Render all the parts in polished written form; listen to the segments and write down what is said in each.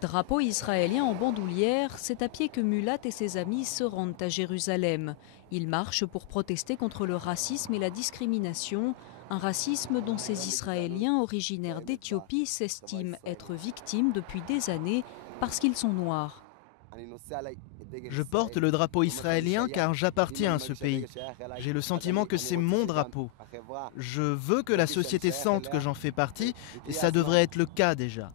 Drapeau israélien en bandoulière, c'est à pied que Mulat et ses amis se rendent à Jérusalem. Ils marchent pour protester contre le racisme et la discrimination, un racisme dont ces Israéliens originaires d'Éthiopie s'estiment être victimes depuis des années parce qu'ils sont noirs. Je porte le drapeau israélien car j'appartiens à ce pays. J'ai le sentiment que c'est mon drapeau. Je veux que la société sente que j'en fais partie et ça devrait être le cas déjà.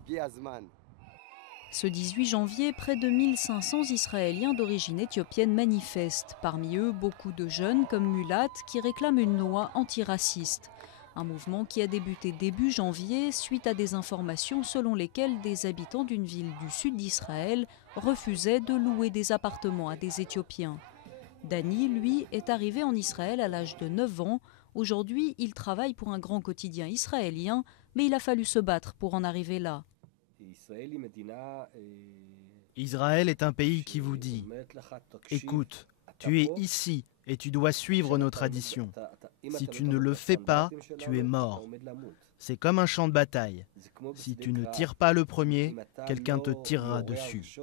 Ce 18 janvier, près de 1500 Israéliens d'origine éthiopienne manifestent. Parmi eux, beaucoup de jeunes comme Mulat qui réclament une loi antiraciste. Un mouvement qui a débuté début janvier suite à des informations selon lesquelles des habitants d'une ville du sud d'Israël refusaient de louer des appartements à des Éthiopiens. Dani, lui, est arrivé en Israël à l'âge de 9 ans. Aujourd'hui, il travaille pour un grand quotidien israélien, mais il a fallu se battre pour en arriver là. Israël est un pays qui vous dit « Écoute, tu es ici et tu dois suivre nos traditions. Si tu ne le fais pas, tu es mort. C'est comme un champ de bataille. Si tu ne tires pas le premier, quelqu'un te tirera dessus. »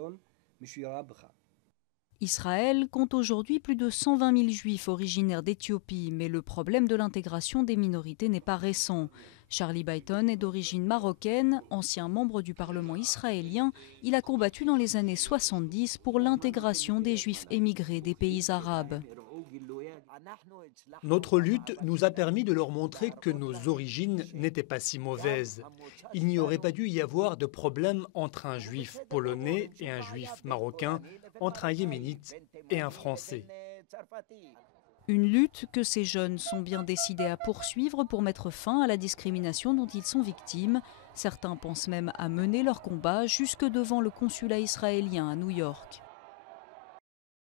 Israël compte aujourd'hui plus de 120 000 juifs originaires d'Éthiopie, mais le problème de l'intégration des minorités n'est pas récent. Charlie Bayton est d'origine marocaine, ancien membre du Parlement israélien. Il a combattu dans les années 70 pour l'intégration des juifs émigrés des pays arabes. Notre lutte nous a permis de leur montrer que nos origines n'étaient pas si mauvaises. Il n'y aurait pas dû y avoir de problème entre un juif polonais et un juif marocain, entre un yéménite et un Français. Une lutte que ces jeunes sont bien décidés à poursuivre pour mettre fin à la discrimination dont ils sont victimes. Certains pensent même à mener leur combat jusque devant le consulat israélien à New York.